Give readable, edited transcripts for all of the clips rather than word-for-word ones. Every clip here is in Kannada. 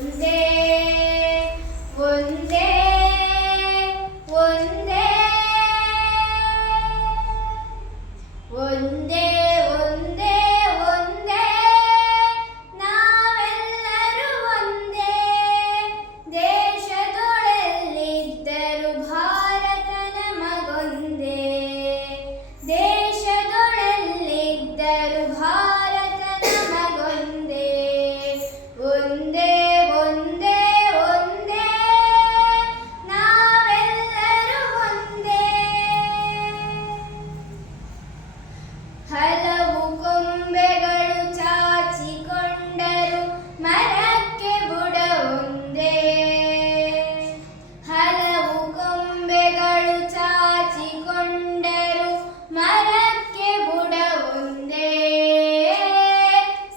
ಒಂದೇ ಒಂದೇ ಒಂದೇ ಒಂದೇ ಒಂದೇ ಒಂದೇ ನಾವೆಲ್ಲರೂ ಒಂದೇ ದೇಶದೊಳಲ್ಲಿದ್ದರು ಭಾರತ ನಮಗೊಂದೇ ದೇಶದೊಳಲ್ಲಿದ್ದರು ಭಾರತ ನಮಗೊಂದೇ ಒಂದೇ ಒಂದೇ ಒಂದೇ ನಾವೆಲ್ಲರೂ ಒಂದೇ ಹಲವು ಕೊಂಬೆಗಳು ಚಾಚಿಕೊಂಡರು ಮರಕ್ಕೆ ಬುಡ ಒಂದೇ ಹಲವು ಕೊಂಬೆಗಳು ಚಾಚಿಕೊಂಡರು ಮರಕ್ಕೆ ಬುಡ ಒಂದೇ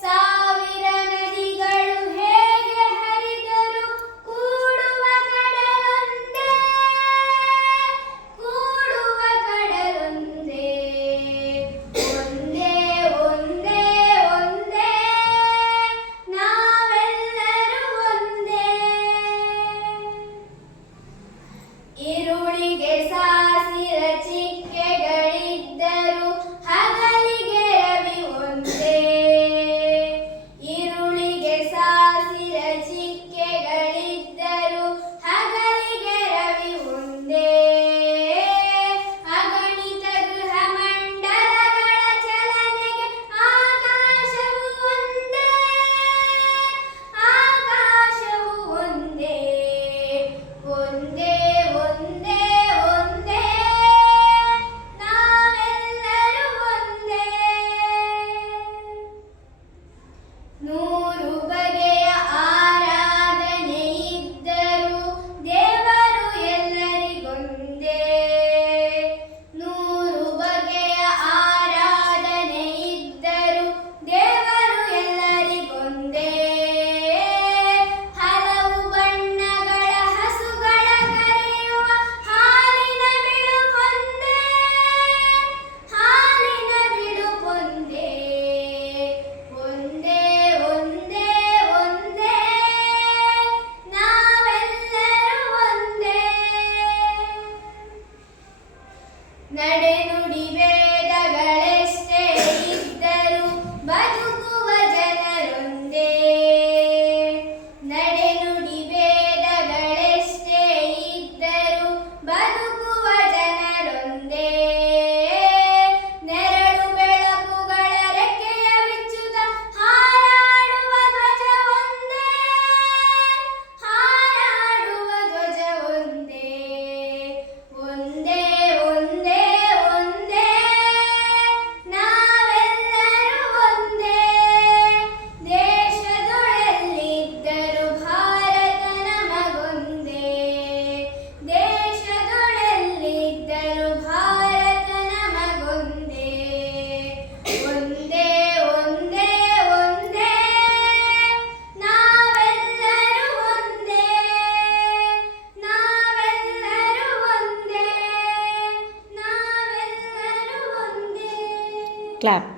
ಸಾವಿರ ನದಿಗಳು ಹೇಗೆ ಹರಿದರು ಕೂಡುವ ಕಡಲೊಂದೇ ಕೂಡುವ ಕಡಲೊಂದೇ ಒಂದೇ ಒಂದೇ ಒಂದೇ ನಾವೆಲ್ಲರೂ ಒಂದೇ ಇರುಳಿಗೆ ಸಾಸಿರ ಚಿಕ್ಕೆಗಳಿದ್ದರು ಹಗಲಿಗೆ ರವಿ ಒಂದೇ ಇರುಳಿಗೆ ಸಾಸಿರ ಚಿಕ್ಕೆಗಳಿದ್ದರು ಹಗಲಿಗೆ ರವಿ ಒಂದೇ ಅಗಣಿತ ಗೃಹ ಮಂಡಲಗಳ ಚಲನೆಗೆ ಆಕಾಶವು ಒಂದೇ ಆಕಾಶವು ಒಂದೇ ಒಂದೇ ಒಂದೇ ಒಂದೇ ನಾವೆಲ್ಲರೂ ಒಂದೇ ನೂರು ಬಗೆಯ ಆರಾಧನೆ ಇದ್ದರೂ ದೇವರು ಎಲ್ಲರಿಗೊಂದೇ ನೂರು ಬಗೆಯ ಆರಾಧನೆ ಇದ್ದರೂ ದೇವರು ಎಲ್ಲರಿಗೊಂದೇ ಹಲವು ಬಣ್ಣಗಳ ಹಸುಗಳ ಕರೆಯುವ ಹಾಲಿನ ಬಿಳುಪೊಂದೇ ಹಾಲಿನ ಬಿಳುಪೊಂದೇ ಒಂದೇ ಒಂದೇ ಒಂದೇ ನಾವೆಲ್ಲರೂ ಒಂದೇ ನಡೆನುಡಿ ವೇದಗಳೆಷ್ಟೇ ಇದ್ದರೂ ಬದುಕುವ ಜನರೊಂದೇ ನಡೆನುಡಿ ವೇದಗಳೆಷ್ಟೇ ಇದ್ದರೂ ಬದುಕುವ ಜನರೊಂದೇ ನೆರಳು ಬೆಳಕುಗಳ ರೆಕ್ಕೆಯ ಬಿಚ್ಚುತ್ತ ಹಾರಾಡುವ ಧ್ವಜ ಒಂದೇ ಹಾರಾಡುವ ಧ್ವಜ ಒಂದೇ ಒಂದೇ ಒಂದೇ ಒಂದೇ ನಾವೆಲ್ಲರೂ ಒಂದೇ ದೇಶದೊಳಲ್ಲಿದ್ದರು ಭಾರತ ನಮಗೊಂದೇ ದೇಶದೊಳಲ್ಲಿದ್ದರು ಭಾರತ ನಮಗೊಂದೇ ಒಂದೇ ಒಂದೇ ಒಂದೇ ನಾವೆಲ್ಲರೂ ಒಂದೇ ನಾವೆಲ್ಲರೂ ಒಂದೇ ನಾವೆಲ್ಲರೂ ಒಂದೇ ಕ್ಲಾಪ್